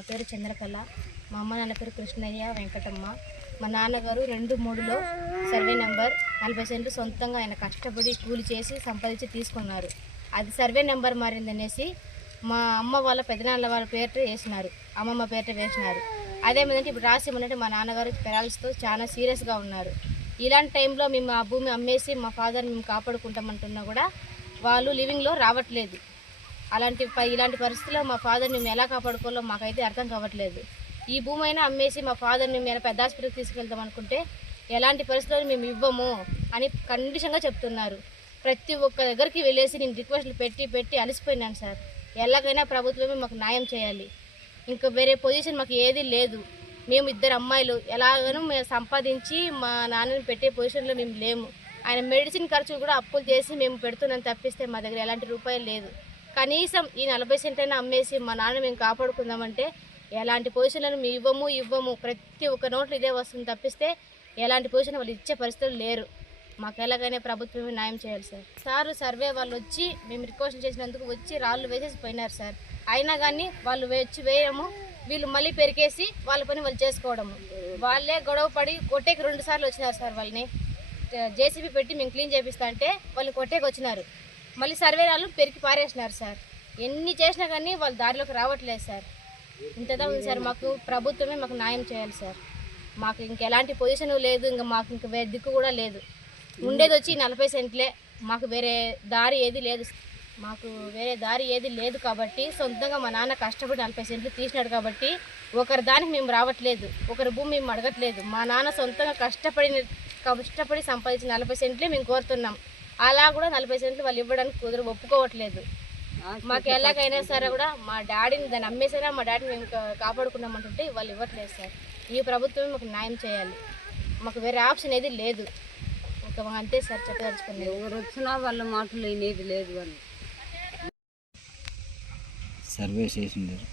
నా పేరు చంద్రకళ. మా అమ్మ నాన్న పేరు కృష్ణయ్య వెంకటమ్మ. మా నాన్నగారు రెండు మూడులో సర్వే నెంబర్ నలభై సెంట్లు సొంతంగా ఆయన కష్టపడి కూలి చేసి సంపాదించి తీసుకున్నారు. అది సర్వే నెంబర్ మారిందనేసి మా అమ్మ వాళ్ళ పెదనాన్న వాళ్ళ పేరిట వేసినారు. అమ్మమ్మ పేరిట వేసినారు. అదేమిటంటే ఇప్పుడు రాసి ఉన్నట్టు మా నాన్నగారు పెరాల్స్తో చాలా సీరియస్గా ఉన్నారు. ఇలాంటి టైంలో మేము ఆ భూమి అమ్మేసి మా ఫాదర్ మేము కాపాడుకుంటామంటున్నా కూడా వాళ్ళు లివింగ్లో రావట్లేదు. అలాంటి ఇలాంటి పరిస్థితుల్లో మా ఫాదర్ని మేము ఎలా కాపాడుకోవాలో మాకైతే అర్థం కావట్లేదు. ఈ భూమి అయినా అమ్మేసి మా ఫాదర్ని మేము పెద్ద హాస్పిటల్కి తీసుకెళ్తాం అనుకుంటే ఎలాంటి పరిస్థితుల్లో మేము ఇవ్వము అని కండిషన్గా చెప్తున్నారు. ప్రతి ఒక్క దగ్గరికి వెళ్ళేసి నేను రిక్వెస్ట్లు పెట్టి పెట్టి అలసిపోయినాను సార్. ఎలాగైనా ప్రభుత్వమే మాకు న్యాయం చేయాలి. ఇంకా వేరే పొజిషన్ మాకు ఏది లేదు. మేము ఇద్దరు అమ్మాయిలు. ఎలాగనూ మేము సంపాదించి మా నాన్నని పెట్టే పొజిషన్లో మేము లేము. ఆయన మెడిసిన్ ఖర్చులు కూడా అప్పులు చేసి మేము పెడుతున్నాం తప్పిస్తే మా దగ్గర ఎలాంటి రూపాయలు లేదు. కనీసం ఈ నలభై సెంటైనా అమ్మేసి మా నాన్న మేము కాపాడుకుందామంటే ఎలాంటి పొజిషన్లను మేము ఇవ్వము ఇవ్వము. ప్రతి ఒక్క నోట్లు ఇదే వస్తుంది తప్పిస్తే ఎలాంటి పొజిషన్ వాళ్ళు ఇచ్చే పరిస్థితులు లేరు. మాకు ఎలాగైనా ప్రభుత్వమే న్యాయం చేయాలి సార్. సారు సర్వే వాళ్ళు వచ్చి మేము రిక్వెస్ట్ చేసినందుకు వచ్చి రాళ్ళు వేసేసి పోయినారు సార్. అయినా కానీ వాళ్ళు వచ్చి వేయము వీళ్ళు మళ్ళీ పెరికేసి వాళ్ళ పని వాళ్ళు చేసుకోవడము. వాళ్ళే గొడవ పడి కొట్టేకి రెండు సార్లు వచ్చినారు సార్ వాళ్ళని. జేసీబీ పెట్టి మేము క్లీన్ చేపిస్తా అంటే వాళ్ళు కొట్టేకి వచ్చినారు. మళ్ళీ సర్వే వాళ్ళు పెరికి పారేసినారు సార్. ఎన్ని చేసినా కానీ వాళ్ళు దారిలోకి రావట్లేదు సార్. ఇంతదా ఉంది సార్ మాకు ప్రభుత్వమే మాకు న్యాయం చేయాలి సార్. మాకు ఇంకెలాంటి పొజిషన్ లేదు ఇంకా మాకు ఇంక వేరే దిక్కు కూడా లేదు. ఉండేది వచ్చి నలభై సెంట్లే మాకు వేరే దారి ఏది లేదు. మాకు వేరే దారి ఏది లేదు కాబట్టి సొంతంగా మా నాన్న కష్టపడి నలభై సెంట్లు తీసినాడు కాబట్టి ఒకరి దానికి మేము రావట్లేదు ఒకరి భూమి మేము అడగట్లేదు. మా నాన్న సొంతంగా కష్టపడి కష్టపడి సంపాదించిన నలభై సెంట్లే మేము కోరుతున్నాం. అలా కూడా నలభై సెంట్లు వాళ్ళు ఇవ్వడానికి కుదర ఒప్పుకోవట్లేదు. మాకు ఎలాగైనా సరే కూడా మా డాడీని దాన్ని అమ్మేసైనా మా డాడీని మేము కాపాడుకున్నామంటుంటే వాళ్ళు ఇవ్వట్లేదు సార్. ఈ ప్రభుత్వమే మాకు న్యాయం చేయాలి. మాకు వేరే ఆప్షన్ ఏది లేదు. ఇంకా అంతే సార్ చెప్పదలుచుకునేది ఎవరు వచ్చినా వాళ్ళ మాటలు వినేది లేదు వాళ్ళు. సర్వే చేసిండారు.